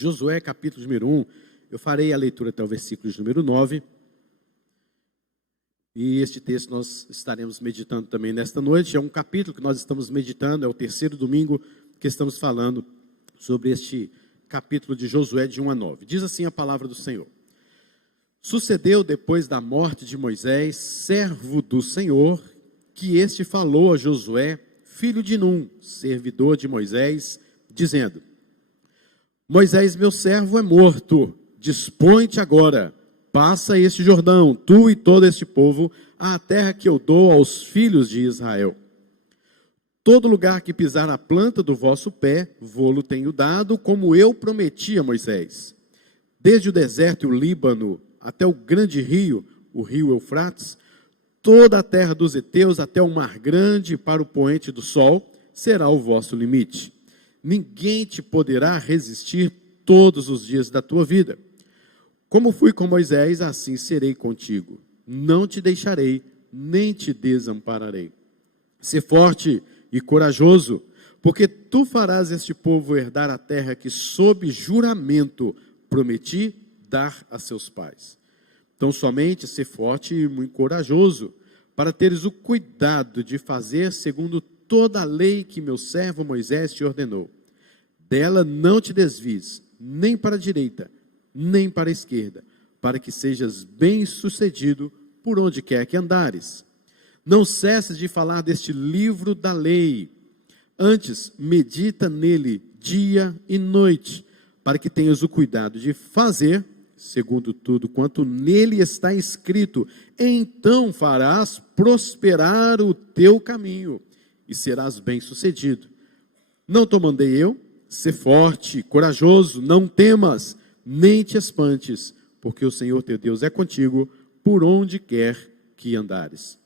Josué, capítulo número 1, eu farei a leitura até o versículo número 9. E este texto nós estaremos meditando também nesta noite. É um capítulo que nós estamos meditando, é o terceiro domingo que estamos falando sobre este capítulo de Josué de 1 a 9. Diz assim a palavra do Senhor. Sucedeu depois da morte de Moisés, servo do Senhor, que este falou a Josué, filho de Num, servidor de Moisés, dizendo: Moisés, meu servo, é morto, dispõe-te agora, passa este Jordão, tu e todo este povo, à terra que eu dou aos filhos de Israel. Todo lugar que pisar a planta do vosso pé, vô-lo tenho dado, como eu prometi a Moisés. Desde o deserto e o Líbano, até o grande rio, o rio Eufrates, toda a terra dos heteus, até o mar grande, para o poente do sol, será o vosso limite. Ninguém te poderá resistir todos os dias da tua vida. Como fui com Moisés, assim serei contigo. Não te deixarei, nem te desampararei. Sê forte e corajoso, porque tu farás este povo herdar a terra que, sob juramento, prometi dar a seus pais. Então, somente ser forte e muito corajoso, para teres o cuidado de fazer segundo toda a lei que meu servo Moisés te ordenou. Dela não te desvies, nem para a direita, nem para a esquerda, para que sejas bem-sucedido por onde quer que andares. Não cesses de falar deste livro da lei. Antes, medita nele dia e noite, para que tenhas o cuidado de fazer, segundo tudo quanto nele está escrito. Então farás prosperar o teu caminho e serás bem-sucedido. Não te mandei eu? Sê forte, corajoso, não temas, nem te espantes, porque o Senhor teu Deus é contigo por onde quer que andares.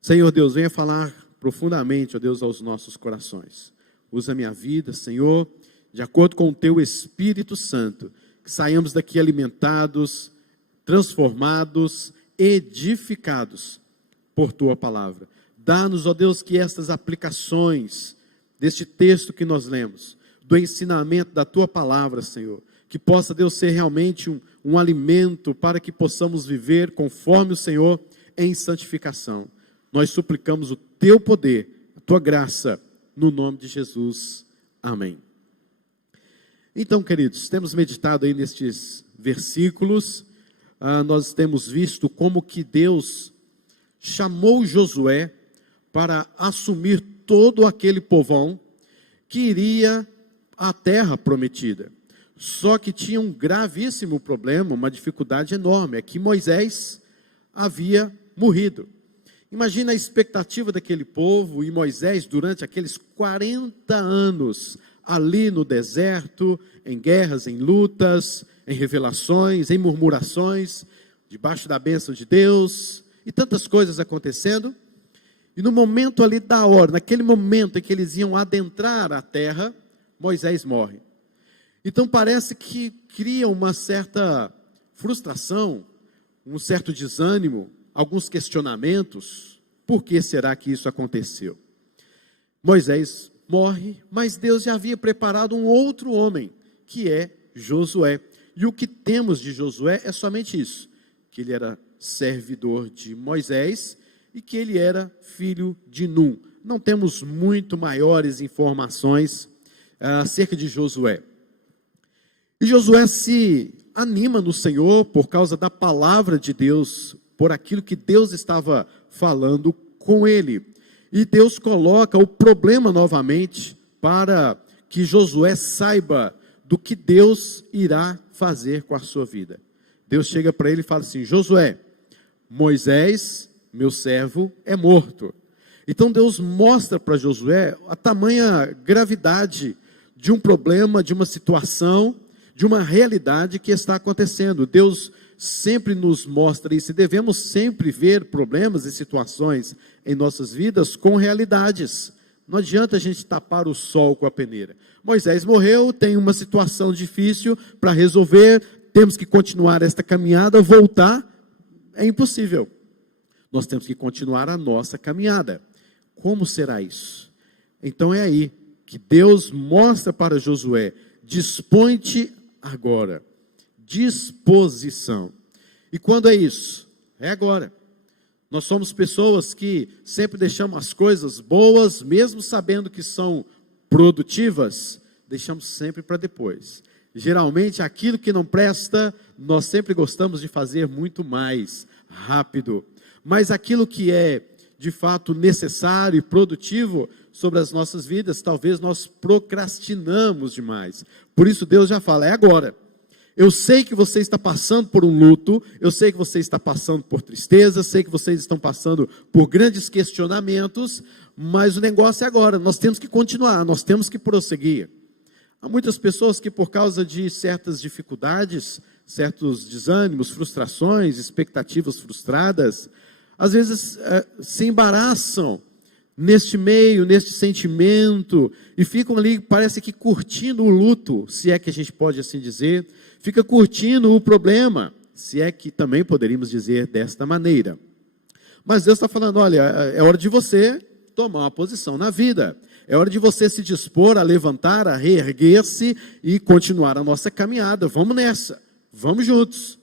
Senhor Deus, venha falar profundamente, ó Deus, aos nossos corações. Usa a minha vida, Senhor, de acordo com o teu Espírito Santo, que saiamos daqui alimentados, transformados, edificados por tua palavra. Dá-nos, ó Deus, que estas aplicações deste texto que nós lemos, do ensinamento da tua palavra, Senhor, que possa, Deus, ser realmente um alimento para que possamos viver conforme o Senhor em santificação. Nós suplicamos o teu poder, a tua graça, no nome de Jesus. Amém. Então, queridos, temos meditado aí nestes versículos, nós temos visto como que Deus chamou Josué para assumir todo aquele povão que iria à terra prometida. Só que tinha um gravíssimo problema, uma dificuldade enorme, é que Moisés havia morrido. Imagina a expectativa daquele povo e Moisés durante aqueles 40 anos, ali no deserto, em guerras, em lutas, em revelações, em murmurações, debaixo da bênção de Deus, e tantas coisas acontecendo. E no momento ali da hora, naquele momento em que eles iam adentrar a terra, Moisés morre. Então parece que cria uma certa frustração, um certo desânimo, alguns questionamentos. Por que será que isso aconteceu? Moisés morre, mas Deus já havia preparado um outro homem, que é Josué. E o que temos de Josué é somente isso, que ele era servidor de Moisés e que ele era filho de Num. Não temos muito maiores informações acerca de Josué. E Josué se anima no Senhor por causa da palavra de Deus, por aquilo que Deus estava falando com ele. E Deus coloca o problema novamente para que Josué saiba do que Deus irá fazer com a sua vida. Deus chega para ele e fala assim: Josué, Moisés, meu servo, é morto. Então Deus mostra para Josué a tamanha gravidade de um problema, de uma situação, de uma realidade que está acontecendo. Deus sempre nos mostra isso, e devemos sempre ver problemas e situações em nossas vidas com realidades. Não adianta a gente tapar o sol com a peneira. Moisés morreu, tem uma situação difícil para resolver, temos que continuar esta caminhada, voltar, é impossível. Nós temos que continuar a nossa caminhada. Como será isso? Então é aí que Deus mostra para Josué: dispõe-te agora. Disposição. E quando é isso? É agora. Nós somos pessoas que sempre deixamos as coisas boas, mesmo sabendo que são produtivas, deixamos sempre para depois. Geralmente, aquilo que não presta, nós sempre gostamos de fazer muito mais rápido. Mas aquilo que é, de fato, necessário e produtivo sobre as nossas vidas, talvez nós procrastinamos demais. Por isso, Deus já fala, é agora. Eu sei que você está passando por um luto, eu sei que você está passando por tristeza, sei que vocês estão passando por grandes questionamentos, mas o negócio é agora, nós temos que continuar, nós temos que prosseguir. Há muitas pessoas que por causa de certas dificuldades, certos desânimos, frustrações, expectativas frustradas, às vezes se embaraçam neste meio, neste sentimento, e ficam ali, parece que curtindo o luto, se é que a gente pode assim dizer, fica curtindo o problema, se é que também poderíamos dizer desta maneira. Mas Deus está falando, olha, é hora de você tomar uma posição na vida, é hora de você se dispor a levantar, a reerguer-se e continuar a nossa caminhada, vamos nessa, vamos juntos.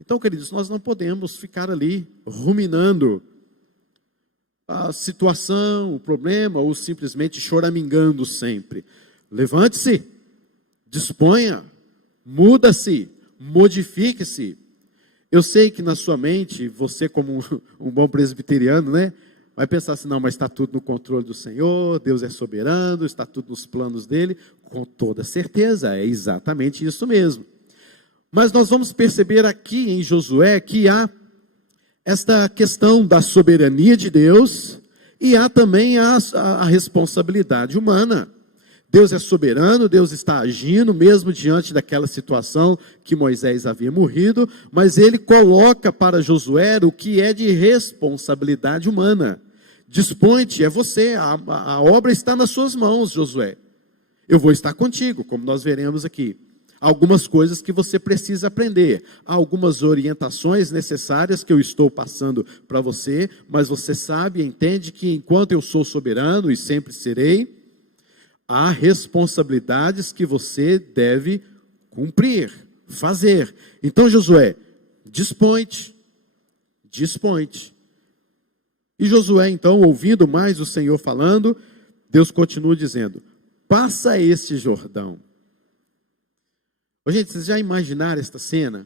Então, queridos, nós não podemos ficar ali ruminando a situação, o problema, ou simplesmente choramingando sempre. Levante-se, disponha, muda-se, modifique-se. Eu sei que na sua mente, você como um bom presbiteriano, né, vai pensar assim, não, mas está tudo no controle do Senhor, Deus é soberano, está tudo nos planos dele. Com toda certeza, é exatamente isso mesmo. Mas nós vamos perceber aqui em Josué que há esta questão da soberania de Deus e há também a responsabilidade humana. Deus é soberano, Deus está agindo, mesmo diante daquela situação que Moisés havia morrido, mas ele coloca para Josué o que é de responsabilidade humana. Dispõe-te, é você, a obra está nas suas mãos, Josué. Eu vou estar contigo, como nós veremos aqui. Algumas coisas que você precisa aprender, algumas orientações necessárias que eu estou passando para você, mas você sabe e entende que enquanto eu sou soberano e sempre serei, há responsabilidades que você deve cumprir, fazer. Então, Josué, dispõe-te. E Josué, então, ouvindo mais o Senhor falando, Deus continua dizendo, passa este Jordão. Ô, gente, vocês já imaginaram esta cena?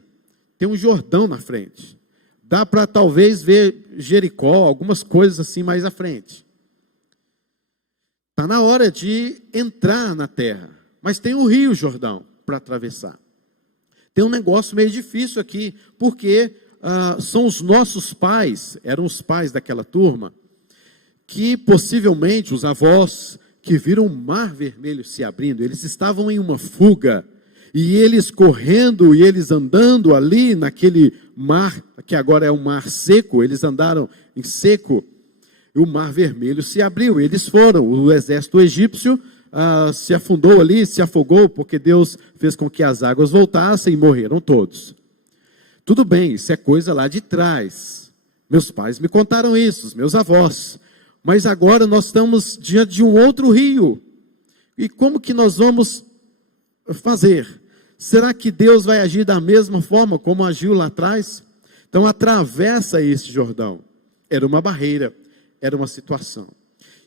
Tem um Jordão na frente. Dá para talvez ver Jericó, algumas coisas assim mais à frente. Está na hora de entrar na terra. Mas tem um rio Jordão para atravessar. Tem um negócio meio difícil aqui, porque são os nossos pais, eram os pais daquela turma, que possivelmente os avós que viram o Mar Vermelho se abrindo, eles estavam em uma fuga. E eles correndo e eles andando ali naquele mar, que agora é um mar seco, eles andaram em seco, e o Mar Vermelho se abriu. Eles foram, o exército egípcio se afundou ali, se afogou, porque Deus fez com que as águas voltassem e morreram todos. Tudo bem, isso é coisa lá de trás. Meus pais me contaram isso, os meus avós. Mas agora nós estamos diante de um outro rio. E como que nós vamos fazer? Será que Deus vai agir da mesma forma como agiu lá atrás? Então atravessa esse Jordão. Era uma barreira, era uma situação.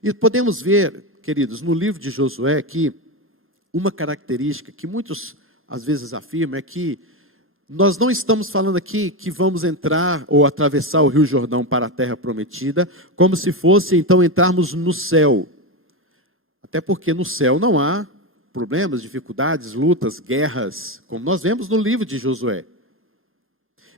E podemos ver, queridos, no livro de Josué que uma característica que muitos às vezes afirmam é que nós não estamos falando aqui que vamos entrar ou atravessar o Rio Jordão para a terra prometida, como se fosse então entrarmos no céu. Até porque no céu não há problemas, dificuldades, lutas, guerras, como nós vemos no livro de Josué.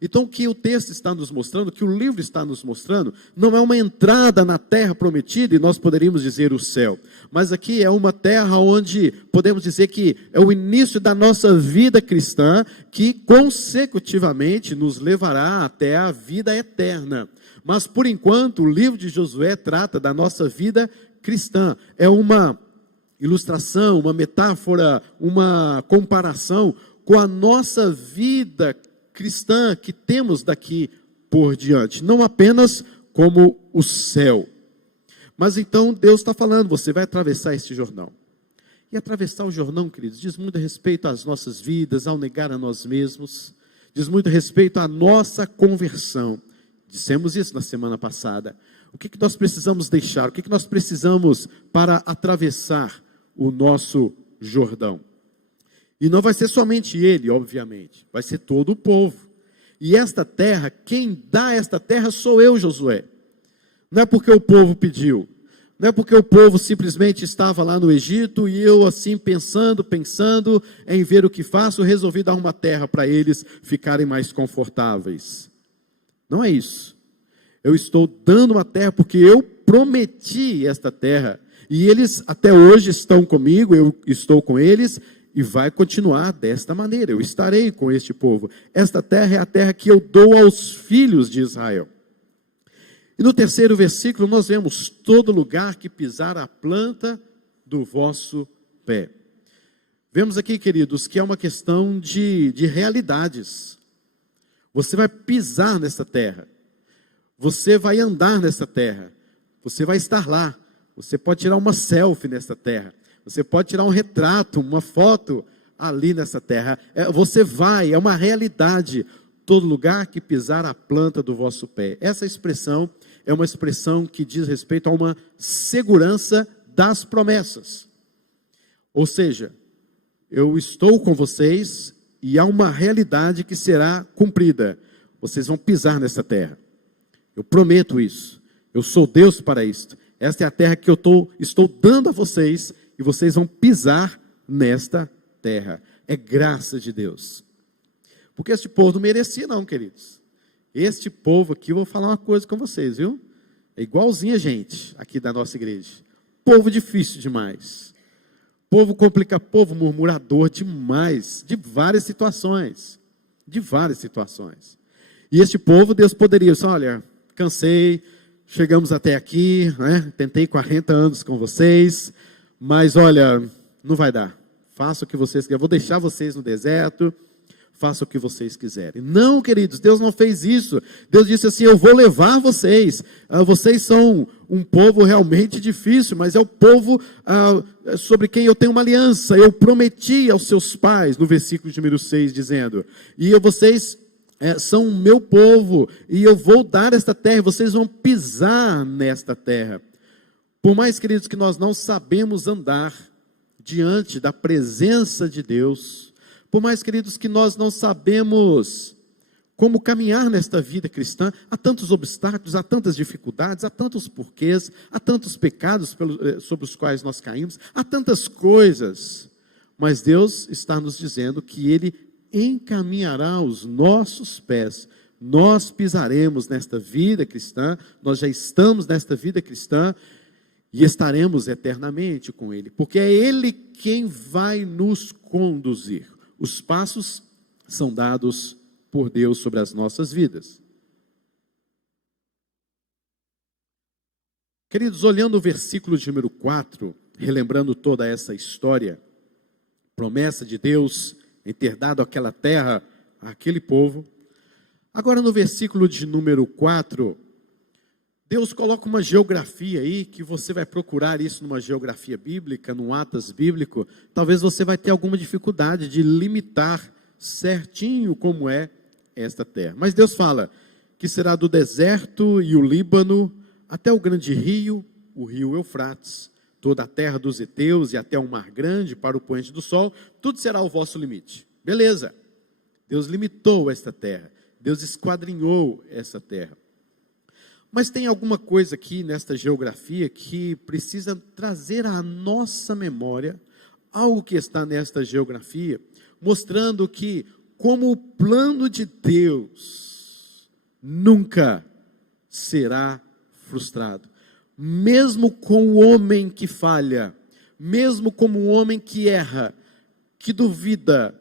Então o que o texto está nos mostrando, o que o livro está nos mostrando, não é uma entrada na terra prometida, e nós poderíamos dizer o céu, mas aqui é uma terra onde podemos dizer que é o início da nossa vida cristã, que consecutivamente nos levará até a vida eterna. Mas por enquanto o livro de Josué trata da nossa vida cristã, é uma ilustração, uma metáfora, uma comparação com a nossa vida cristã que temos daqui por diante, não apenas como o céu. Mas então Deus está falando, você vai atravessar este Jordão. E atravessar o Jordão, queridos, diz muito respeito às nossas vidas, ao negar a nós mesmos, diz muito respeito à nossa conversão. Dissemos isso na semana passada. O que nós precisamos deixar? O que nós precisamos para atravessar o nosso Jordão? E não vai ser somente ele, obviamente, vai ser todo o povo. E esta terra, quem dá esta terra sou eu, Josué. Não é porque o povo pediu, não é porque o povo simplesmente estava lá no Egito e eu assim pensando em ver o que faço, resolvi dar uma terra para eles ficarem mais confortáveis. Não é isso. Eu estou dando uma terra porque eu prometi esta terra. E eles até hoje estão comigo, eu estou com eles e vai continuar desta maneira. Eu estarei com este povo. Esta terra é a terra que eu dou aos filhos de Israel. E no terceiro versículo nós vemos: todo lugar que pisar a planta do vosso pé. Vemos aqui, queridos, que é uma questão de realidades. Você vai pisar nessa terra. Você vai andar nessa terra. Você vai estar lá. Você pode tirar uma selfie nessa terra. Você pode tirar um retrato, uma foto ali nessa terra. Você vai, é uma realidade. Todo lugar que pisar a planta do vosso pé. Essa expressão é uma expressão que diz respeito a uma segurança das promessas. Ou seja, eu estou com vocês e há uma realidade que será cumprida. Vocês vão pisar nessa terra. Eu prometo isso. Eu sou Deus para isto. Esta é a terra que eu estou dando a vocês e vocês vão pisar nesta terra. É graça de Deus. Porque este povo não merecia não, queridos. Este povo aqui, eu vou falar uma coisa com vocês, viu? É igualzinho a gente aqui da nossa igreja. Povo difícil demais. Povo complica, povo murmurador demais. De várias situações. De várias situações. E este povo, Deus poderia dizer: olha, cansei, chegamos até aqui, né? Tentei 40 anos com vocês, mas olha, não vai dar. Faça o que vocês quiserem. Vou deixar vocês no deserto. Faça o que vocês quiserem. Não, queridos, Deus não fez isso. Deus disse assim: eu vou levar vocês. Vocês são um povo realmente difícil, mas é o povo sobre quem eu tenho uma aliança. Eu prometi aos seus pais, no versículo de número 6, dizendo: e vocês são o meu povo, e eu vou dar esta terra, vocês vão pisar nesta terra. Por mais, queridos, que nós não sabemos andar diante da presença de Deus, por mais, queridos, que nós não sabemos como caminhar nesta vida cristã, há tantos obstáculos, há tantas dificuldades, há tantos porquês, há tantos pecados sobre os quais nós caímos, há tantas coisas, mas Deus está nos dizendo que Ele encaminhará os nossos pés. Nós pisaremos nesta vida cristã, nós já estamos nesta vida cristã e estaremos eternamente com Ele, porque é Ele quem vai nos conduzir. Os passos são dados por Deus sobre as nossas vidas. Queridos, olhando o versículo de número 4, relembrando toda essa história, promessa de Deus em ter dado aquela terra àquele povo. Agora no versículo de número 4, Deus coloca uma geografia aí, que você vai procurar isso numa geografia bíblica, num Atas bíblico, talvez você vai ter alguma dificuldade de limitar certinho como é esta terra. Mas Deus fala que será do deserto e o Líbano, até o grande rio, o rio Eufrates, toda a terra dos heteus e até o mar grande para o poente do sol, tudo será o vosso limite. Beleza, Deus limitou esta terra, Deus esquadrinhou essa terra. Mas tem alguma coisa aqui nesta geografia que precisa trazer à nossa memória algo que está nesta geografia, mostrando que, como o plano de Deus nunca será frustrado, mesmo com o homem que falha, mesmo como o homem que erra, que duvida,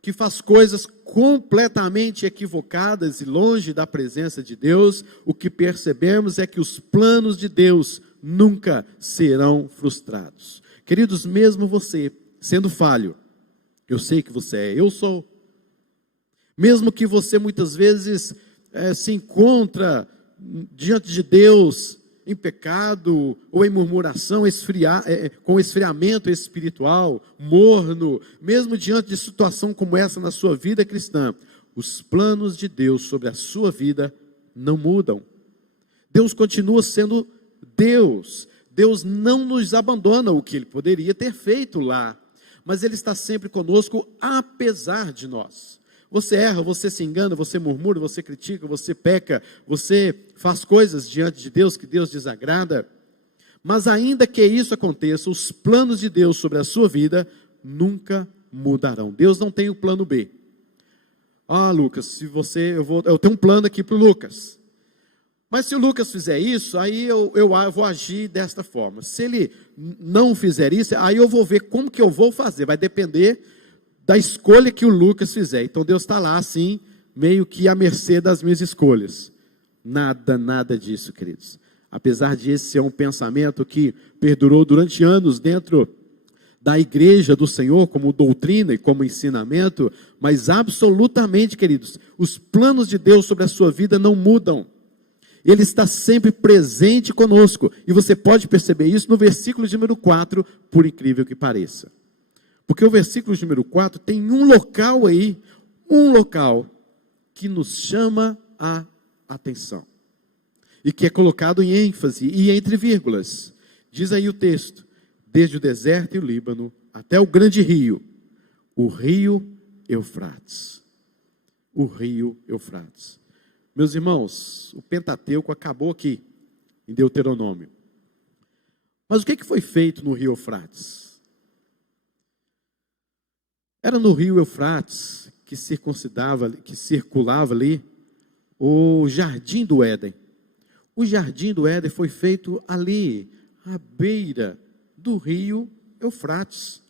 que faz coisas completamente equivocadas e longe da presença de Deus, o que percebemos é que os planos de Deus nunca serão frustrados. Queridos, mesmo você sendo falho, eu sei que você é, eu sou. Mesmo que você muitas vezes se encontra diante de Deus em pecado ou em murmuração, com esfriamento espiritual, morno, mesmo diante de situação como essa na sua vida cristã, os planos de Deus sobre a sua vida não mudam. Deus continua sendo Deus. Deus não nos abandona, o que Ele poderia ter feito lá, mas Ele está sempre conosco, apesar de nós. Você erra, você se engana, você murmura, você critica, você peca, você faz coisas diante de Deus que Deus desagrada, mas ainda que isso aconteça, os planos de Deus sobre a sua vida nunca mudarão. Deus não tem o plano B. Lucas, eu tenho um plano aqui para o Lucas. Mas se o Lucas fizer isso, aí eu vou agir desta forma. Se ele não fizer isso, aí eu vou ver como que eu vou fazer. Vai depender da escolha que o Lucas fizer. Então Deus está lá assim, meio que à mercê das minhas escolhas. Nada disso, queridos. Apesar de esse ser um pensamento que perdurou durante anos dentro da igreja do Senhor, como doutrina e como ensinamento, mas absolutamente, queridos, os planos de Deus sobre a sua vida não mudam. Ele está sempre presente conosco. E você pode perceber isso no versículo de número 4, por incrível que pareça. Porque o versículo de número 4 tem um local que nos chama a atenção. E que é colocado em ênfase e entre vírgulas. Diz aí o texto: desde o deserto e o Líbano até o grande rio, o rio Eufrates. O rio Eufrates. Meus irmãos, o Pentateuco acabou aqui, em Deuteronômio. Mas o que foi feito no rio Eufrates? Era no rio Eufrates que circulava ali o Jardim do Éden. O Jardim do Éden foi feito ali, à beira do rio Eufrates.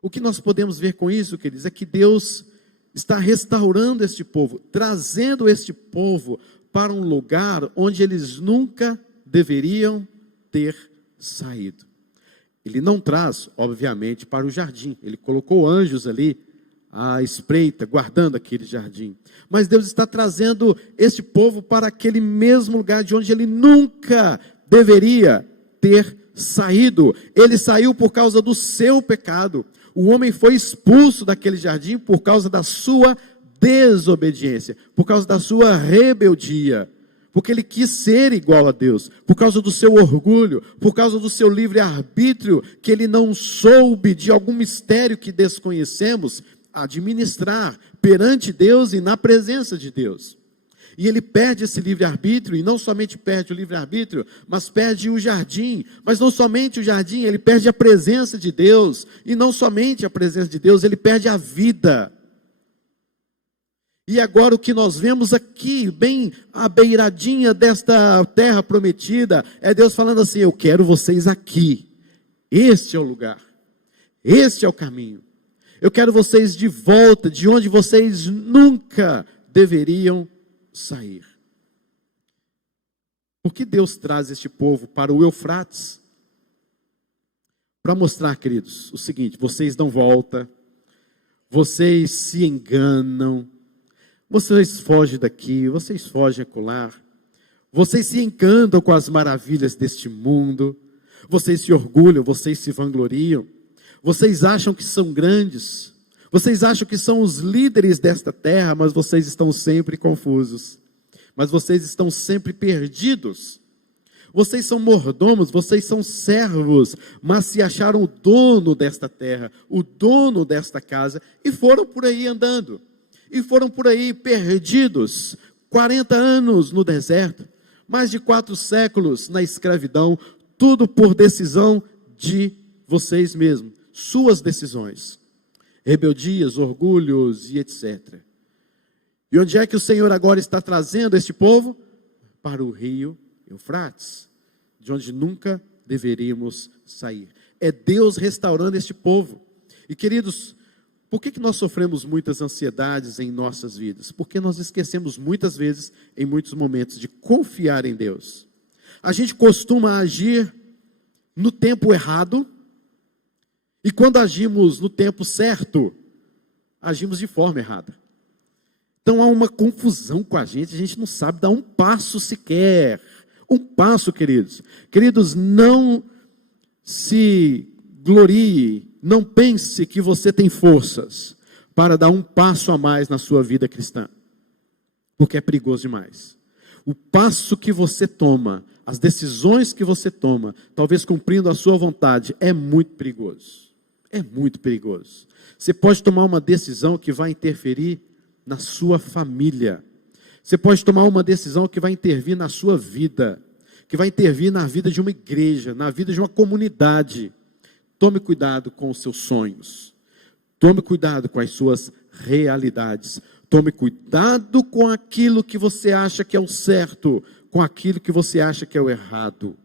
O que nós podemos ver com isso, queridos, é que Deus está restaurando este povo, trazendo este povo para um lugar onde eles nunca deveriam ter saído. Ele não traz, obviamente, para o jardim. Ele colocou anjos ali à espreita, guardando aquele jardim. Mas Deus está trazendo este povo para aquele mesmo lugar de onde ele nunca deveria ter saído. Ele saiu por causa do seu pecado. O homem foi expulso daquele jardim por causa da sua desobediência, por causa da sua rebeldia, porque ele quis ser igual a Deus, por causa do seu orgulho, por causa do seu livre-arbítrio, que ele não soube de algum mistério que desconhecemos administrar perante Deus e na presença de Deus. E ele perde esse livre-arbítrio, e não somente perde o livre-arbítrio, mas perde o jardim. Mas não somente o jardim, ele perde a presença de Deus. E não somente a presença de Deus, ele perde a vida. E agora o que nós vemos aqui, bem à beiradinha desta terra prometida, é Deus falando assim: eu quero vocês aqui. Este é o lugar. Este é o caminho. Eu quero vocês de volta, de onde vocês nunca deveriam sair. Por que Deus traz este povo para o Eufrates? Para mostrar, queridos, o seguinte: vocês dão volta, vocês se enganam, vocês fogem daqui, vocês fogem acolá, vocês se encantam com as maravilhas deste mundo, vocês se orgulham, vocês se vangloriam, vocês acham que são grandes, vocês acham que são os líderes desta terra, mas vocês estão sempre confusos, mas vocês estão sempre perdidos. Vocês são mordomos, vocês são servos, mas se acharam o dono desta terra, o dono desta casa, e foram por aí andando, e foram por aí perdidos, 40 anos no deserto, mais de 4 séculos na escravidão, tudo por decisão de vocês mesmos, suas decisões, rebeldias, orgulhos e etc. E onde é que o Senhor agora está trazendo este povo? Para o rio Eufrates, de onde nunca deveríamos sair. É Deus restaurando este povo. E queridos, por que nós sofremos muitas ansiedades em nossas vidas? Porque nós esquecemos muitas vezes, em muitos momentos, de confiar em Deus. A gente costuma agir no tempo errado, e quando agimos no tempo certo, agimos de forma errada. Então há uma confusão com a gente não sabe dar um passo sequer. Um passo, queridos. Queridos, não se glorie, não pense que você tem forças para dar um passo a mais na sua vida cristã, porque é perigoso demais. O passo que você toma, as decisões que você toma, talvez cumprindo a sua vontade, é muito perigoso. É muito perigoso. Você pode tomar uma decisão que vai interferir na sua família. Você pode tomar uma decisão que vai intervir na sua vida, que vai intervir na vida de uma igreja, na vida de uma comunidade. Tome cuidado com os seus sonhos. Tome cuidado com as suas realidades. Tome cuidado com aquilo que você acha que é o certo, com aquilo que você acha que é o errado.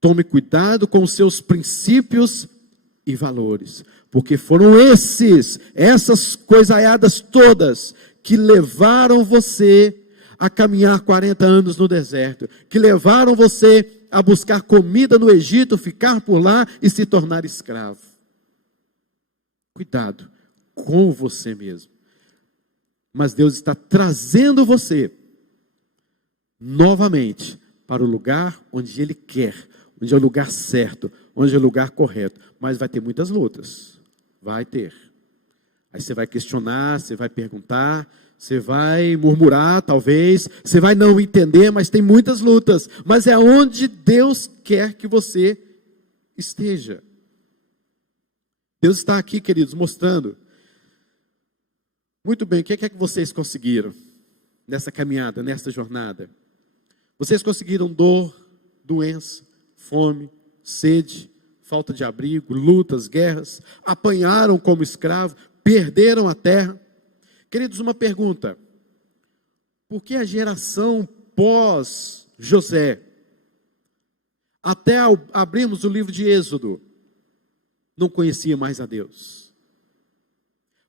Tome cuidado com os seus princípios e valores, porque foram essas coisaiadas todas que levaram você a caminhar 40 anos no deserto, que levaram você a buscar comida no Egito, ficar por lá e se tornar escravo. Cuidado com você mesmo. Mas Deus está trazendo você novamente para o lugar onde Ele quer, onde é o lugar certo, onde é o lugar correto. Mas vai ter muitas lutas, vai ter. Aí você vai questionar, você vai perguntar, você vai murmurar talvez, você vai não entender, mas tem muitas lutas. Mas é onde Deus quer que você esteja. Deus está aqui, queridos, mostrando. Muito bem, o que é que vocês conseguiram nessa caminhada, nessa jornada? Vocês conseguiram dor, doença, fome, sede, falta de abrigo, lutas, guerras, apanharam como escravo, perderam a terra. Queridos, uma pergunta: por que a geração pós-José, até abrirmos o livro de Êxodo, não conhecia mais a Deus?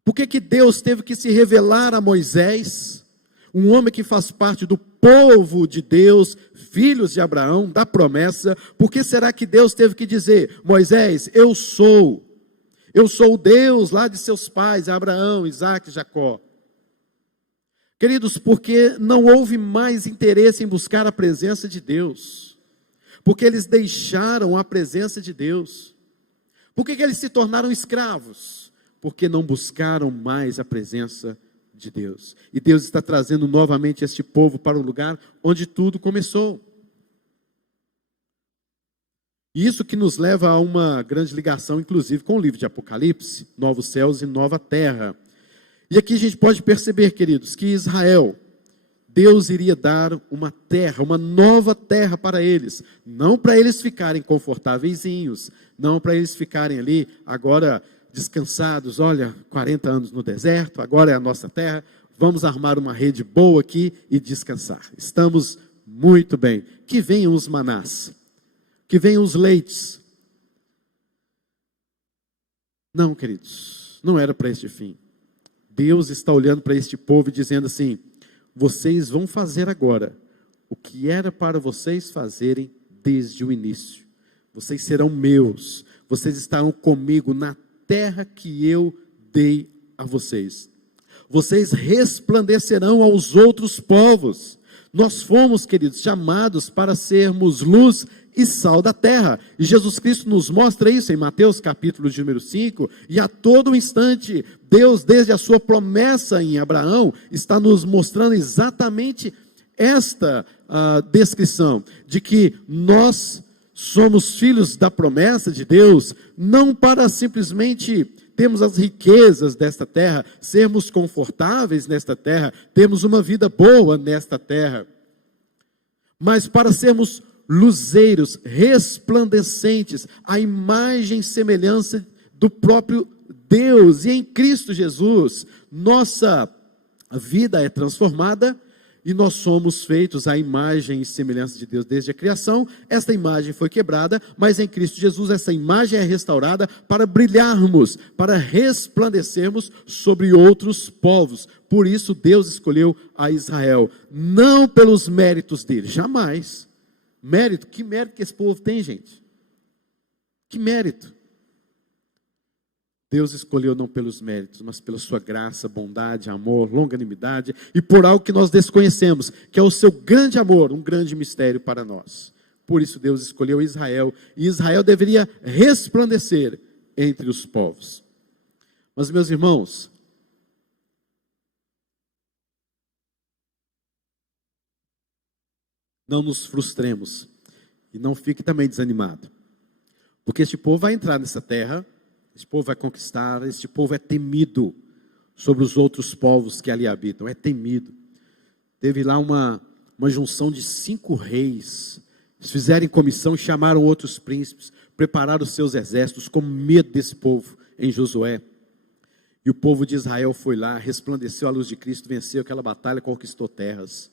Por que Deus teve que se revelar a Moisés, um homem que faz parte do povo de Deus, filhos de Abraão, da promessa? Por que será que Deus teve que dizer: Moisés, eu sou o Deus lá de seus pais, Abraão, Isaac e Jacó? Queridos, porque não houve mais interesse em buscar a presença de Deus, porque eles deixaram a presença de Deus. Por que eles se tornaram escravos? Porque não buscaram mais a presença de Deus. E Deus está trazendo novamente este povo para o lugar onde tudo começou. E isso que nos leva a uma grande ligação, inclusive, com o livro de Apocalipse, novos céus e nova terra. E aqui a gente pode perceber, queridos, que Israel, Deus iria dar uma terra, uma nova terra para eles. Não para eles ficarem confortáveis, não para eles ficarem ali agora descansados. Olha, 40 anos no deserto, agora é a nossa terra, vamos armar uma rede boa aqui e descansar. Estamos muito bem. Que venham os manás, que venham os leites. Não, queridos, não era para este fim. Deus está olhando para este povo e dizendo assim: vocês vão fazer agora o que era para vocês fazerem desde o início. Vocês serão meus, vocês estarão comigo na terra que eu dei a vocês. Vocês resplandecerão aos outros povos. Nós fomos, queridos, chamados para sermos luz e sal da terra. E Jesus Cristo nos mostra isso em Mateus capítulo de número 5. E a todo instante, Deus, desde a sua promessa em Abraão, está nos mostrando exatamente esta descrição, de que nós somos filhos da promessa de Deus, não para simplesmente termos as riquezas desta terra, sermos confortáveis nesta terra, termos uma vida boa nesta terra, mas para sermos luzeiros, resplandecentes, a imagem e semelhança do próprio Deus. E em Cristo Jesus, nossa vida é transformada e nós somos feitos à imagem e semelhança de Deus desde a criação. Esta imagem foi quebrada, mas em Cristo Jesus essa imagem é restaurada para brilharmos, para resplandecermos sobre outros povos. Por isso Deus escolheu a Israel, não pelos méritos dele, jamais. Mérito, que mérito que esse povo tem, gente? Que mérito? Deus escolheu não pelos méritos, mas pela sua graça, bondade, amor, longanimidade e por algo que nós desconhecemos, que é o seu grande amor, um grande mistério para nós. Por isso Deus escolheu Israel, e Israel deveria resplandecer entre os povos. Mas, meus irmãos, não nos frustremos e não fique também desanimado, porque este povo vai entrar nessa terra, este povo vai conquistar, este povo é temido sobre os outros povos que ali habitam, é temido. Teve lá uma junção de 5 reis, eles fizeram comissão e chamaram outros príncipes, prepararam os seus exércitos com medo desse povo em Josué. E o povo de Israel foi lá, resplandeceu a luz de Cristo, venceu aquela batalha, conquistou terras,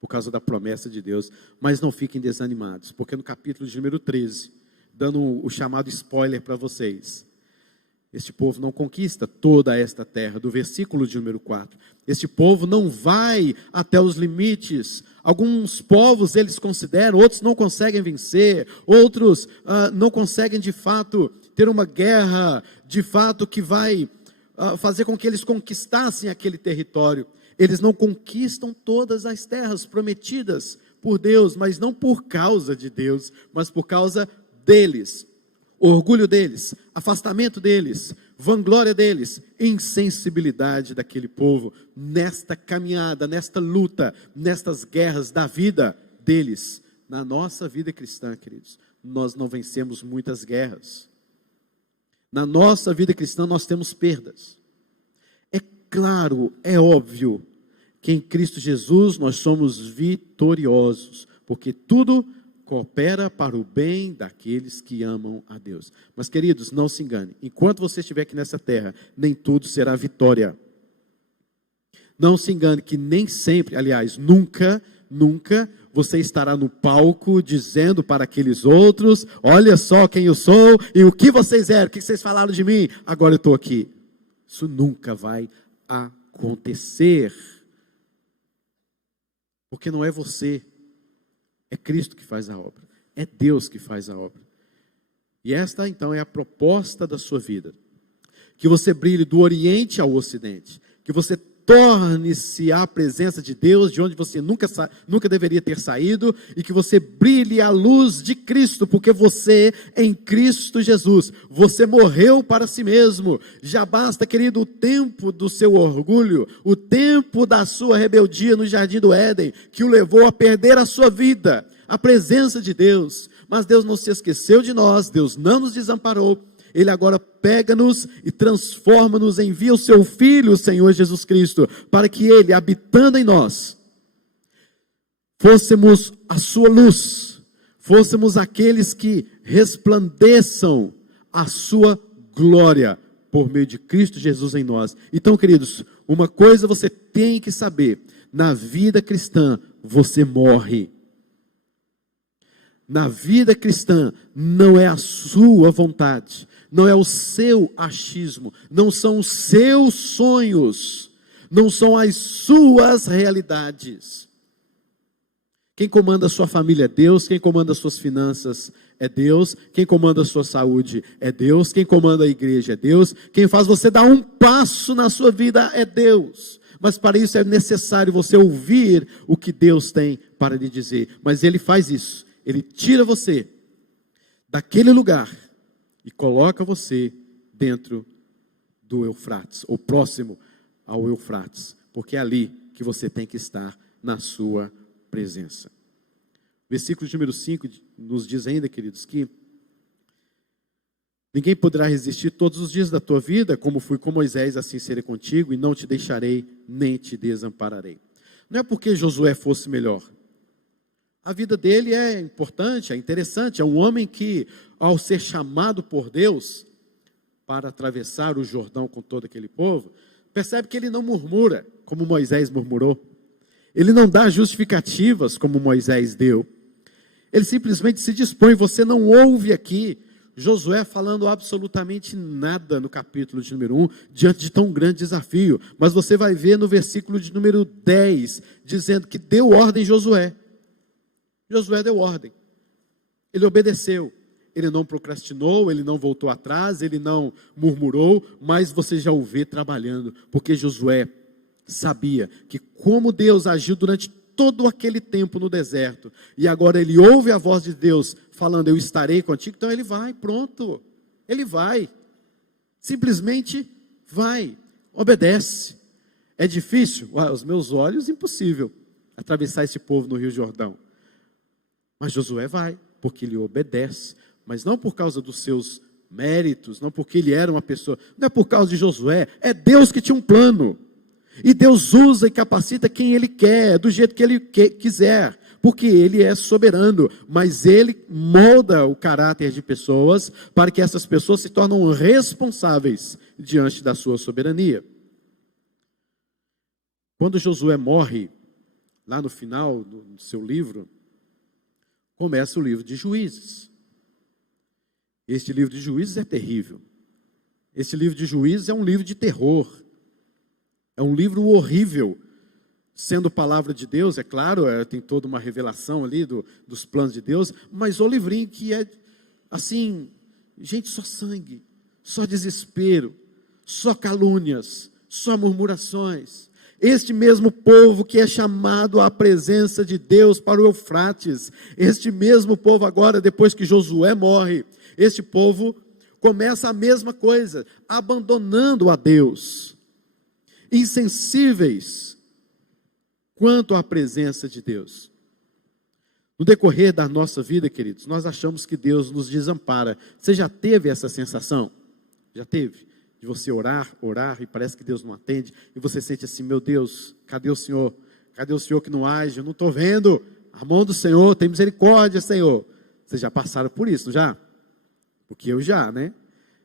por causa da promessa de Deus. Mas não fiquem desanimados, porque no capítulo de número 13, dando o chamado spoiler para vocês, este povo não conquista toda esta terra, do versículo de número 4. Este povo não vai até os limites. Alguns povos eles consideram, outros não conseguem vencer, outros não conseguem de fato ter uma guerra, de fato que vai fazer com que eles conquistassem aquele território. Eles não conquistam todas as terras prometidas por Deus, mas não por causa de Deus, mas por causa deles. Orgulho deles, afastamento deles, vanglória deles, insensibilidade daquele povo, nesta caminhada, nesta luta, nestas guerras da vida deles. Na nossa vida cristã, queridos, nós não vencemos muitas guerras. Na nossa vida cristã nós temos perdas. É claro, é óbvio, que em Cristo Jesus nós somos vitoriosos, porque tudo coopera para o bem daqueles que amam a Deus. Mas, queridos, não se engane. Enquanto você estiver aqui nessa terra, nem tudo será vitória. Não se engane que nem sempre, aliás, nunca você estará no palco dizendo para aqueles outros: olha só quem eu sou e o que vocês eram, o que vocês falaram de mim, agora eu estou aqui. Isso nunca vai acontecer. Porque não é você. É Cristo que faz a obra, é Deus que faz a obra. E esta então é a proposta da sua vida, que você brilhe do Oriente ao Ocidente, que você torne-se à presença de Deus, de onde você nunca deveria ter saído, e que você brilhe a luz de Cristo, porque você em Cristo Jesus, você morreu para si mesmo. Já basta, querido, o tempo do seu orgulho, o tempo da sua rebeldia no jardim do Éden, que o levou a perder a sua vida, a presença de Deus. Mas Deus não se esqueceu de nós, Deus não nos desamparou. Ele agora pega-nos e transforma-nos, envia o seu Filho, o Senhor Jesus Cristo, para que Ele, habitando em nós, fôssemos a sua luz, fôssemos aqueles que resplandeçam a sua glória, por meio de Cristo Jesus em nós. Então, queridos, uma coisa você tem que saber: na vida cristã, você morre. Na vida cristã, não é a sua vontade, não é o seu achismo, não são os seus sonhos, não são as suas realidades. Quem comanda a sua família é Deus, quem comanda as suas finanças é Deus, quem comanda a sua saúde é Deus, quem comanda a igreja é Deus, quem faz você dar um passo na sua vida é Deus. Mas para isso é necessário você ouvir o que Deus tem para lhe dizer. Mas Ele faz isso. Ele tira você daquele lugar e coloca você dentro do Eufrates, ou próximo ao Eufrates, porque é ali que você tem que estar, na sua presença. Versículo número 5 nos diz ainda, queridos, que ninguém poderá resistir todos os dias da tua vida, como fui com Moisés, assim serei contigo, e não te deixarei, nem te desampararei. Não é porque Josué fosse melhor. A vida dele é importante, é interessante. É um homem que, ao ser chamado por Deus para atravessar o Jordão com todo aquele povo, percebe que ele não murmura, como Moisés murmurou. Ele não dá justificativas, como Moisés deu. Ele simplesmente se dispõe. Você não ouve aqui Josué falando absolutamente nada no capítulo de número 1, diante de tão grande desafio. Mas você vai ver no versículo de número 10, dizendo que deu ordem Josué. Josué deu ordem, ele obedeceu, ele não procrastinou, ele não voltou atrás, ele não murmurou, mas você já o vê trabalhando, porque Josué sabia que como Deus agiu durante todo aquele tempo no deserto, e agora ele ouve a voz de Deus falando, eu estarei contigo, então ele vai, pronto, ele vai, simplesmente vai, obedece. É difícil? Aos meus olhos, impossível atravessar esse povo no Rio Jordão, mas Josué vai, porque ele obedece, mas não por causa dos seus méritos, não porque ele era uma pessoa, não é por causa de Josué, é Deus que tinha um plano, e Deus usa e capacita quem Ele quer, do jeito que Ele quiser, porque Ele é soberano, mas Ele molda o caráter de pessoas, para que essas pessoas se tornem responsáveis diante da sua soberania. Quando Josué morre, lá no final do seu livro, começa o livro de Juízes. Este livro de Juízes é terrível. Este livro de Juízes é um livro de terror. É um livro horrível. Sendo palavra de Deus, é claro, tem toda uma revelação ali dos planos de Deus, mas o livrinho que é, assim, gente, só sangue, só desespero, só calúnias, só murmurações. Este mesmo povo que é chamado à presença de Deus para o Eufrates, este mesmo povo agora, depois que Josué morre, este povo começa a mesma coisa, abandonando a Deus, insensíveis quanto à presença de Deus. No decorrer da nossa vida, queridos, nós achamos que Deus nos desampara. Você já teve essa sensação? Já teve? De você orar e parece que Deus não atende, e você sente assim, meu Deus, cadê o Senhor? Cadê o Senhor que não age? Eu não estou vendo. A mão do Senhor, tem misericórdia, Senhor. Vocês já passaram por isso, não já? Porque eu já, né?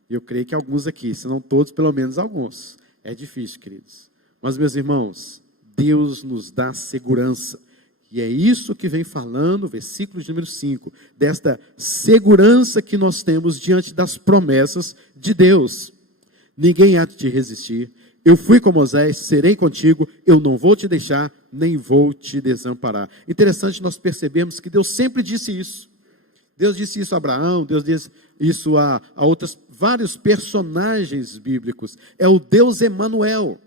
Eu creio que alguns aqui, se não todos, pelo menos alguns. É difícil, queridos. Mas, meus irmãos, Deus nos dá segurança. E é isso que vem falando, versículo de número 5, desta segurança que nós temos diante das promessas de Deus. Ninguém há de te resistir. Eu fui com Moisés, serei contigo, eu não vou te deixar, nem vou te desamparar. Interessante nós percebemos que Deus sempre disse isso. Deus disse isso a Abraão, Deus disse isso a vários personagens bíblicos. É o Deus Emanuel.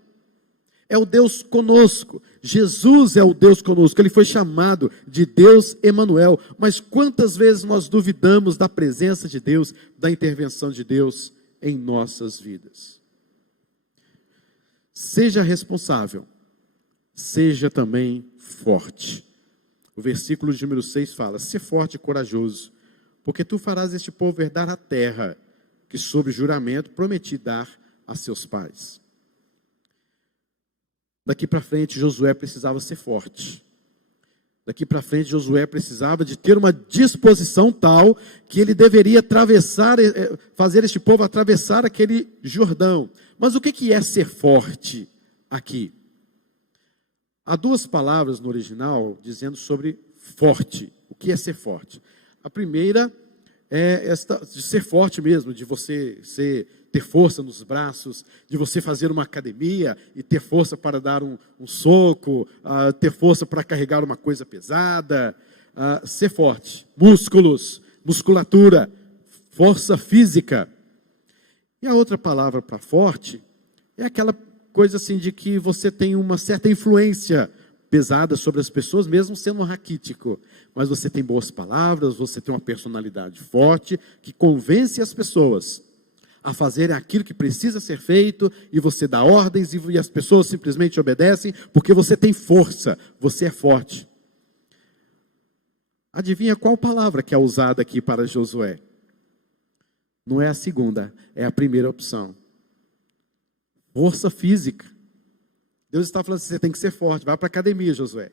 É o Deus conosco. Jesus é o Deus conosco. Ele foi chamado de Deus Emanuel. Mas quantas vezes nós duvidamos da presença de Deus, da intervenção de Deus em nossas vidas? Seja responsável. Seja também forte. O versículo de número 6 fala, "Sê forte e corajoso, porque tu farás este povo herdar a terra, que sob juramento prometi dar a seus pais." Daqui para frente, Josué precisava ser forte. Daqui para frente, Josué precisava de ter uma disposição tal que ele deveria atravessar, fazer este povo atravessar aquele Jordão. Mas o que é ser forte aqui? Há duas palavras no original dizendo sobre forte. O que é ser forte? A primeira é esta de ser forte mesmo, de você ter força nos braços, de você fazer uma academia e ter força para dar um soco, ter força para carregar uma coisa pesada, ser forte, músculos, musculatura, força física. E a outra palavra para forte é aquela coisa assim de que você tem uma certa influência pesada sobre as pessoas, mesmo sendo um raquítico, mas você tem boas palavras, você tem uma personalidade forte, que convence as pessoas a fazerem aquilo que precisa ser feito, e você dá ordens, e as pessoas simplesmente obedecem, porque você tem força, você é forte. Adivinha qual palavra que é usada aqui para Josué? Não é a segunda, é a primeira opção. Força física. Deus está falando assim, você tem que ser forte, vai para a academia, Josué.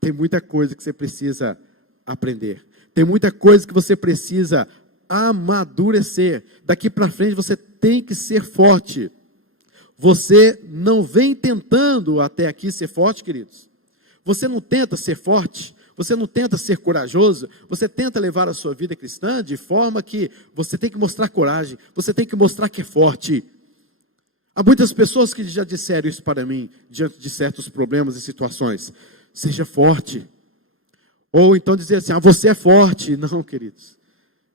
Tem muita coisa que você precisa aprender. Tem muita coisa que você precisa amadurecer. Daqui para frente você tem que ser forte. Você não vem tentando até aqui ser forte, queridos. Você não tenta ser forte, você não tenta ser corajoso, você tenta levar a sua vida cristã de forma que você tem que mostrar coragem, você tem que mostrar que é forte. Há muitas pessoas que já disseram isso para mim, diante de certos problemas e situações. Seja forte. Ou então dizer assim, você é forte. Não, queridos.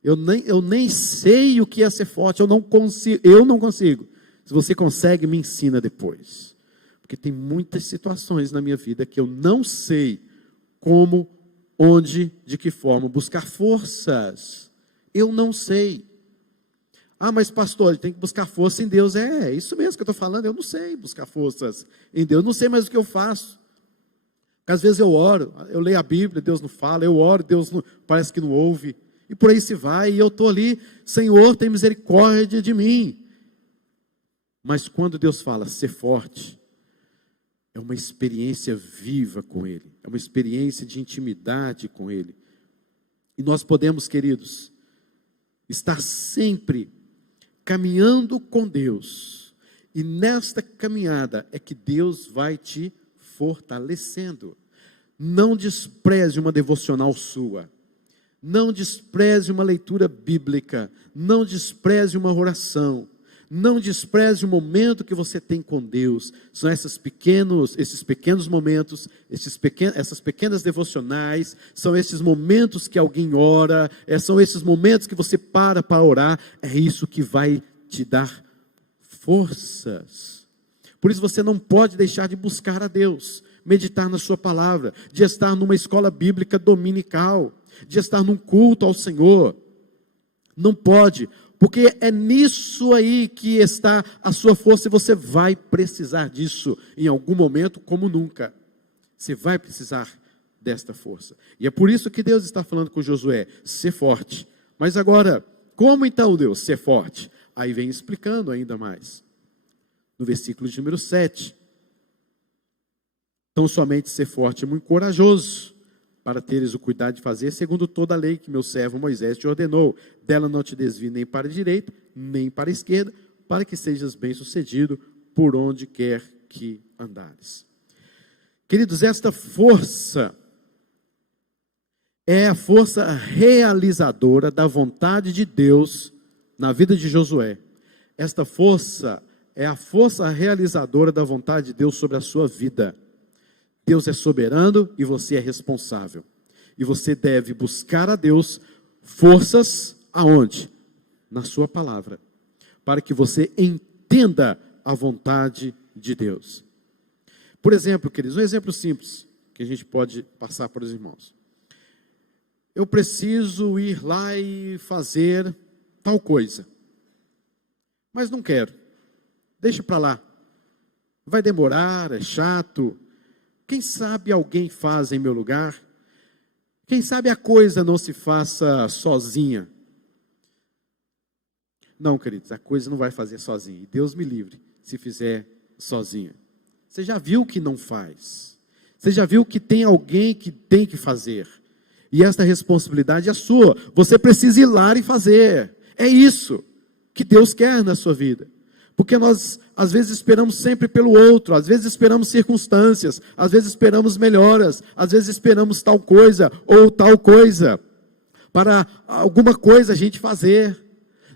Eu nem sei o que é ser forte, eu não consigo. Se você consegue, me ensina depois. Porque tem muitas situações na minha vida que eu não sei como, onde, de que forma buscar forças. Eu não sei. Ah, mas pastor, ele tem que buscar força em Deus. É isso mesmo que eu estou falando, eu não sei buscar forças em Deus, eu não sei mais o que eu faço. Porque às vezes eu oro, eu leio a Bíblia, Deus não fala, eu oro, Deus não, parece que não ouve. E por aí se vai, e eu estou ali, Senhor, tem misericórdia de mim. Mas quando Deus fala, ser forte, é uma experiência viva com Ele, é uma experiência de intimidade com Ele. E nós podemos, queridos, estar sempre caminhando com Deus, e nesta caminhada é que Deus vai te fortalecendo. Não despreze uma devocional sua, não despreze uma leitura bíblica, não despreze uma oração, não despreze o momento que você tem com Deus. São esses pequenos momentos, essas pequenas devocionais, são esses momentos que alguém ora, são esses momentos que você para orar, é isso que vai te dar forças. Por isso você não pode deixar de buscar a Deus, meditar na sua palavra, de estar numa escola bíblica dominical, de estar num culto ao Senhor. Não pode, porque é nisso aí que está a sua força, e você vai precisar disso em algum momento, como nunca. Você vai precisar desta força. E é por isso que Deus está falando com Josué, ser forte. Mas agora, como então, Deus, ser forte? Aí vem explicando ainda mais. No versículo de número 7. Então somente ser forte e muito corajoso, para teres o cuidado de fazer segundo toda a lei que meu servo Moisés te ordenou. Dela não te desvie nem para a direita, nem para a esquerda, para que sejas bem-sucedido por onde quer que andares. Queridos, esta força é a força realizadora da vontade de Deus na vida de Josué. Esta força é a força realizadora da vontade de Deus sobre a sua vida. Deus é soberano e você é responsável. E você deve buscar a Deus forças aonde? Na sua palavra. Para que você entenda a vontade de Deus. Por exemplo, queridos, um exemplo simples que a gente pode passar para os irmãos. Eu preciso ir lá e fazer tal coisa. Mas não quero. Deixa para lá. Vai demorar, é chato. Quem sabe alguém faz em meu lugar? Quem sabe a coisa não se faça sozinha? Não, queridos, a coisa não vai fazer sozinha. E Deus me livre se fizer sozinha. Você já viu que não faz. Você já viu que tem alguém que tem que fazer. E esta responsabilidade é sua. Você precisa ir lá e fazer. É isso que Deus quer na sua vida. Porque nós, às vezes, esperamos sempre pelo outro, às vezes esperamos circunstâncias, às vezes esperamos melhoras, às vezes esperamos tal coisa ou tal coisa, para alguma coisa a gente fazer.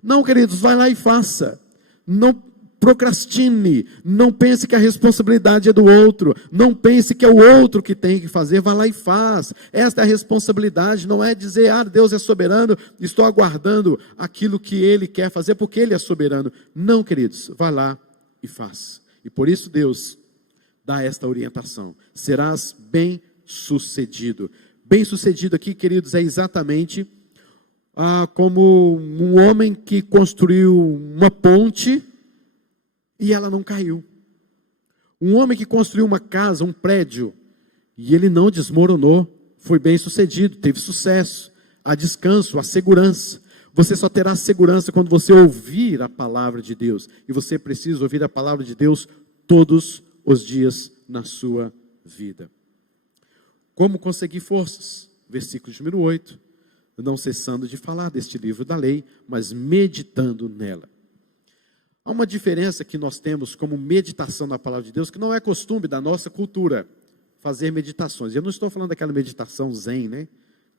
Não, queridos, vai lá e faça. Não procrastine, não pense que a responsabilidade é do outro, não pense que é o outro que tem que fazer, vai lá e faz. Esta é a responsabilidade, não é dizer, Deus é soberano, estou aguardando aquilo que Ele quer fazer, porque Ele é soberano. Não, queridos, vai lá e faz. E por isso Deus dá esta orientação, serás bem-sucedido. Bem-sucedido aqui, queridos, é exatamente como um homem que construiu uma ponte, e ela não caiu. Um homem que construiu uma casa, um prédio, e ele não desmoronou, foi bem sucedido, teve sucesso, há descanso, há segurança. Você só terá segurança quando você ouvir a palavra de Deus. E você precisa ouvir a palavra de Deus todos os dias na sua vida. Como conseguir forças? Versículo número 8. Não cessando de falar deste livro da lei, mas meditando nela. Há uma diferença que nós temos como meditação na palavra de Deus, que não é costume da nossa cultura, fazer meditações. Eu não estou falando daquela meditação zen, né?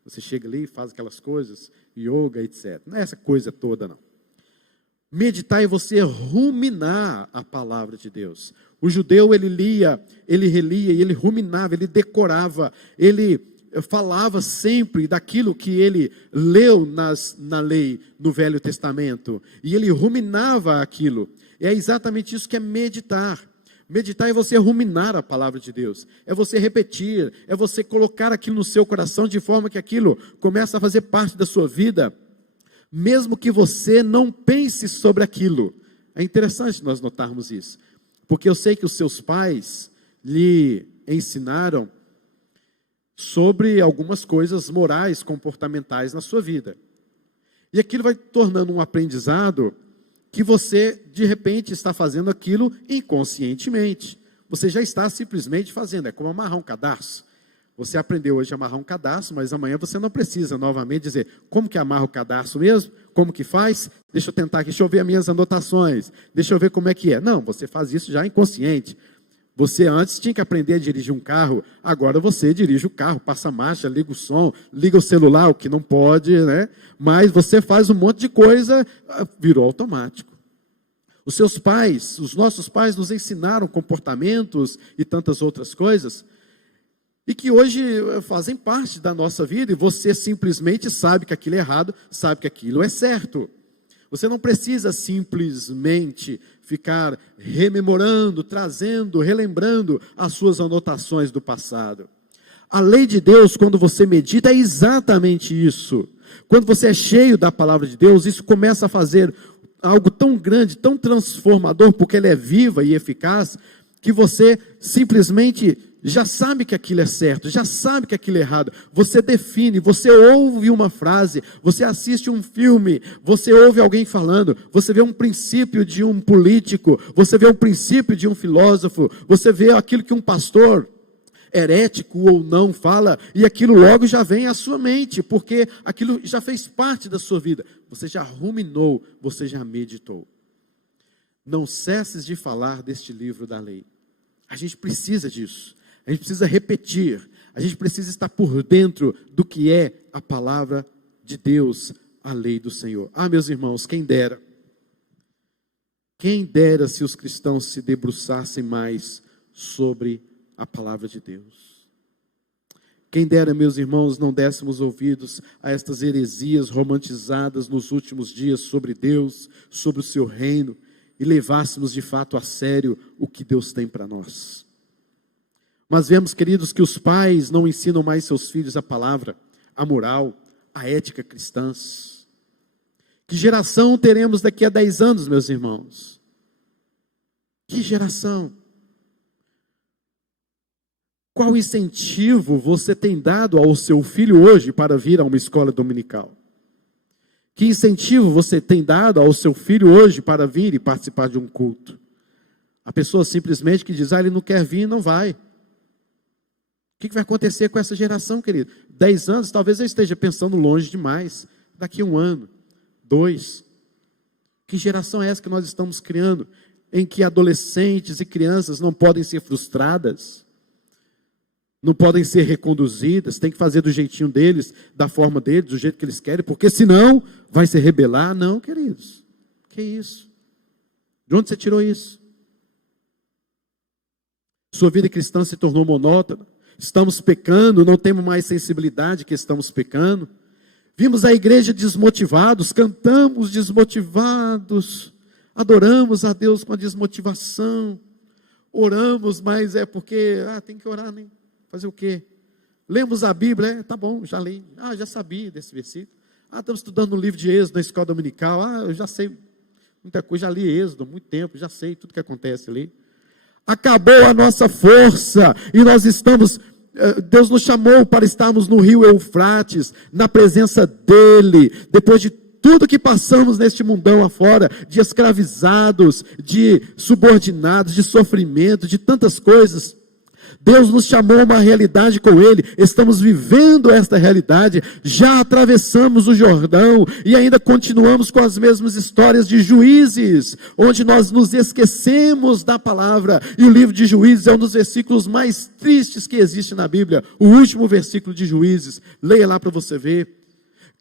Você chega ali e faz aquelas coisas, yoga, etc. Não é essa coisa toda, não. Meditar é você ruminar a palavra de Deus. O judeu, ele lia, ele relia, ele ruminava, ele decorava, ele falava sempre daquilo que ele leu na lei, no Velho Testamento, e ele ruminava aquilo. É exatamente isso que é meditar. Meditar é você ruminar a palavra de Deus, é você repetir, é você colocar aquilo no seu coração de forma que aquilo começa a fazer parte da sua vida, mesmo que você não pense sobre aquilo. É interessante nós notarmos isso, porque eu sei que os seus pais lhe ensinaram sobre algumas coisas morais, comportamentais na sua vida, e aquilo vai tornando um aprendizado que você, de repente, está fazendo aquilo inconscientemente. Você já está simplesmente fazendo. É como amarrar um cadarço. Você aprendeu hoje a amarrar um cadarço, mas amanhã você não precisa novamente dizer, como que amarra o cadarço mesmo? Como que faz? Deixa eu tentar aqui, deixa eu ver as minhas anotações. Deixa eu ver como é que é. Não, você faz isso já inconsciente. Você antes tinha que aprender a dirigir um carro, agora você dirige o carro, passa a marcha, liga o som, liga o celular, o que não pode, né? Mas você faz um monte de coisa, virou automático. Os seus pais, os nossos pais nos ensinaram comportamentos e tantas outras coisas, e que hoje fazem parte da nossa vida, e você simplesmente sabe que aquilo é errado, sabe que aquilo é certo. Você não precisa simplesmente ficar rememorando, trazendo, relembrando as suas anotações do passado. A lei de Deus, quando você medita, é exatamente isso. Quando você é cheio da palavra de Deus, isso começa a fazer algo tão grande, tão transformador, porque ela é viva e eficaz, que você simplesmente já sabe que aquilo é certo, já sabe que aquilo é errado. Você define, você ouve uma frase, você assiste um filme, você ouve alguém falando, você vê um princípio de um político, você vê um princípio de um filósofo, você vê aquilo que um pastor, herético ou não, fala, e aquilo logo já vem à sua mente, porque aquilo já fez parte da sua vida. Você já ruminou, você já meditou. Não cesses de falar deste livro da lei. A gente precisa disso. A gente precisa repetir, a gente precisa estar por dentro do que é a palavra de Deus, a lei do Senhor. Ah, meus irmãos, quem dera se os cristãos se debruçassem mais sobre a palavra de Deus. Quem dera, meus irmãos, não dessemos ouvidos a estas heresias romantizadas nos últimos dias sobre Deus, sobre o seu reino, e levássemos de fato a sério o que Deus tem para nós. Mas vemos, queridos, que os pais não ensinam mais seus filhos a palavra, a moral, a ética cristãs. Que geração teremos daqui a 10 anos, meus irmãos? Que geração? Qual incentivo você tem dado ao seu filho hoje para vir a uma escola dominical? Que incentivo você tem dado ao seu filho hoje para vir e participar de um culto? A pessoa simplesmente que diz, ele não quer vir, não vai. O que vai acontecer com essa geração, querido? 10 anos, talvez eu esteja pensando longe demais. Daqui a 1 ano, 2. Que geração é essa que nós estamos criando? Em que adolescentes e crianças não podem ser frustradas, não podem ser reconduzidas, tem que fazer do jeitinho deles, da forma deles, do jeito que eles querem, porque senão vai se rebelar. Não, queridos. Que isso? De onde você tirou isso? Sua vida cristã se tornou monótona. Estamos pecando, não temos mais sensibilidade que estamos pecando. Vimos a igreja desmotivados, cantamos desmotivados, adoramos a Deus com a desmotivação, oramos, mas é porque, tem que orar, né? Fazer o quê? Lemos a Bíblia, tá bom, já li, já sabia desse versículo. Estamos estudando o livro de Êxodo na escola dominical, eu já sei muita coisa, já li Êxodo há muito tempo, já sei tudo que acontece ali. Acabou a nossa força, e nós estamos, Deus nos chamou para estarmos no rio Eufrates, na presença dEle, depois de tudo que passamos neste mundão afora, de escravizados, de subordinados, de sofrimento, de tantas coisas. Deus nos chamou a uma realidade com Ele, estamos vivendo esta realidade, já atravessamos o Jordão e ainda continuamos com as mesmas histórias de Juízes, onde nós nos esquecemos da palavra, e o livro de Juízes é um dos versículos mais tristes que existe na Bíblia, o último versículo de Juízes, leia lá para você ver.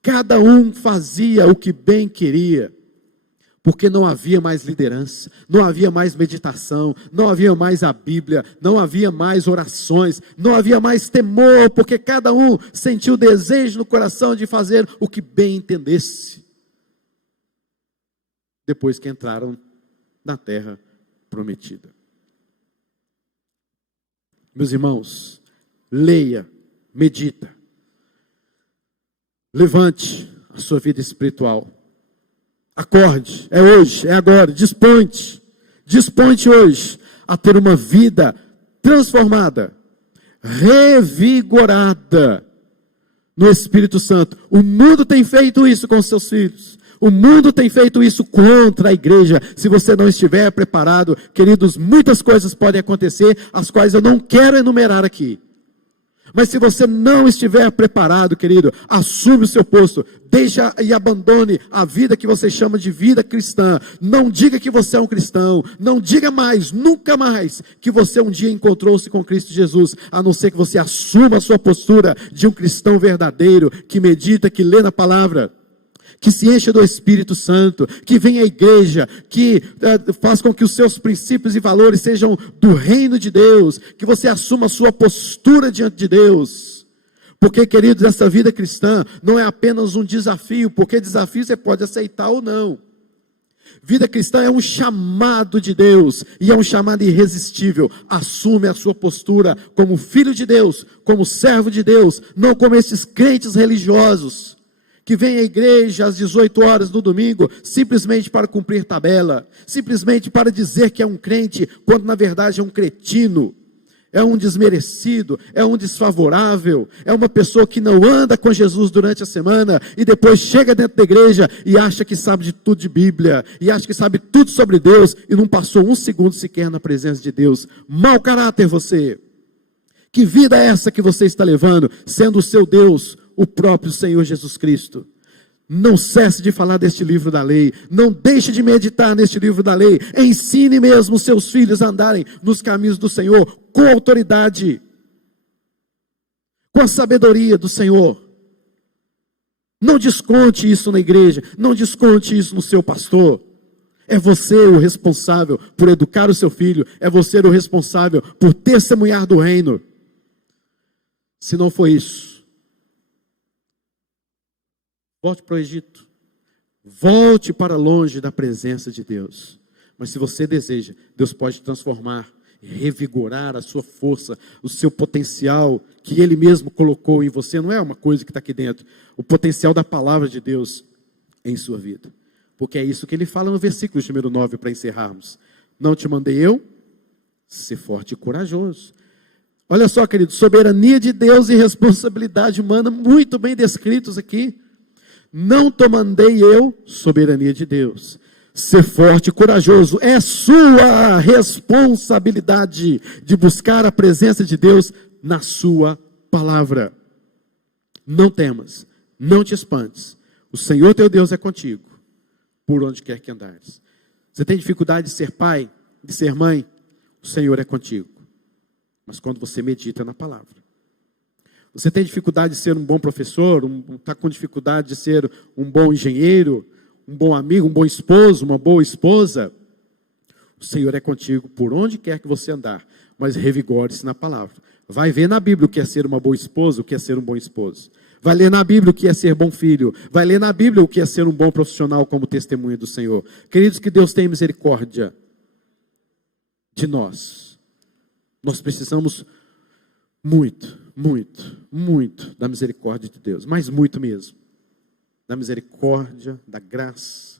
Cada um fazia o que bem queria. Porque não havia mais liderança, não havia mais meditação, não havia mais a Bíblia, não havia mais orações, não havia mais temor, porque cada um sentiu o desejo no coração de fazer o que bem entendesse. Depois que entraram na terra prometida. Meus irmãos, leia, medita, levante a sua vida espiritual. Acorde, é hoje, é agora, dispõe-te hoje a ter uma vida transformada, revigorada no Espírito Santo. O mundo tem feito isso com seus filhos, o mundo tem feito isso contra a igreja. Se você não estiver preparado, queridos, muitas coisas podem acontecer, as quais eu não quero enumerar aqui. Mas se você não estiver preparado, querido, assume o seu posto, deixa e abandone a vida que você chama de vida cristã. Não diga que você é um cristão, não diga mais, nunca mais, que você um dia encontrou-se com Cristo Jesus, a não ser que você assuma a sua postura de um cristão verdadeiro, que medita, que lê na palavra, que se encha do Espírito Santo, que vem à igreja, que faz com que os seus princípios e valores sejam do reino de Deus, que você assuma a sua postura diante de Deus. Porque, queridos, essa vida cristã não é apenas um desafio, porque desafio você pode aceitar ou não. Vida cristã é um chamado de Deus, e é um chamado irresistível. Assume a sua postura como filho de Deus, como servo de Deus, não como esses crentes religiosos, que vem à igreja às 18 horas no domingo, simplesmente para cumprir tabela, simplesmente para dizer que é um crente, quando na verdade é um cretino, é um desmerecido, é um desfavorável, é uma pessoa que não anda com Jesus durante a semana, e depois chega dentro da igreja e acha que sabe de tudo de Bíblia, e acha que sabe tudo sobre Deus, e não passou um segundo sequer na presença de Deus. Mau caráter você! Que vida é essa que você está levando, sendo o seu Deus o próprio Senhor Jesus Cristo? Não cesse de falar deste livro da lei, não deixe de meditar neste livro da lei, ensine mesmo os seus filhos a andarem nos caminhos do Senhor, com autoridade, com a sabedoria do Senhor. Não desconte isso na igreja, não desconte isso no seu pastor. É você o responsável por educar o seu filho, é você o responsável por testemunhar do reino. Se não for isso, volte para o Egito, volte para longe da presença de Deus. Mas se você deseja, Deus pode transformar, revigorar a sua força, o seu potencial que Ele mesmo colocou em você. Não é uma coisa que está aqui dentro, o potencial da palavra de Deus em sua vida. Porque é isso que Ele fala no versículo número 9, para encerrarmos. Não te mandei eu? Ser forte e corajoso. Olha só, querido, soberania de Deus e responsabilidade humana, muito bem descritos aqui. Não te mandei eu, soberania de Deus. Ser forte e corajoso é sua responsabilidade de buscar a presença de Deus na sua palavra. Não temas, não te espantes. O Senhor teu Deus é contigo, por onde quer que andares. Você tem dificuldade de ser pai, de ser mãe? O Senhor é contigo. Mas quando você medita na palavra. Você tem dificuldade de ser um bom professor, está com dificuldade de ser um bom engenheiro, um bom amigo, um bom esposo, uma boa esposa? O Senhor é contigo por onde quer que você andar, mas revigore-se na palavra. Vai ver na Bíblia o que é ser uma boa esposa, o que é ser um bom esposo. Vai ler na Bíblia o que é ser bom filho. Vai ler na Bíblia o que é ser um bom profissional como testemunha do Senhor. Queridos, que Deus tenha misericórdia de nós. Nós precisamos muito da misericórdia de Deus, mas muito mesmo, da misericórdia, da graça,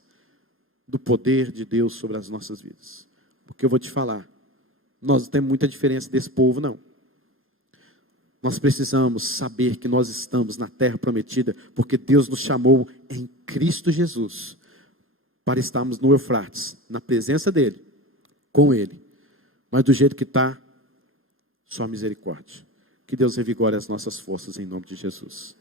do poder de Deus sobre as nossas vidas. Porque eu vou te falar, nós não temos muita diferença desse povo, não. Nós precisamos saber que nós estamos na terra prometida, porque Deus nos chamou em Cristo Jesus, para estarmos no Eufrates, na presença dEle, com Ele. Mas do jeito que está, só misericórdia. Que Deus revigore as nossas forças em nome de Jesus.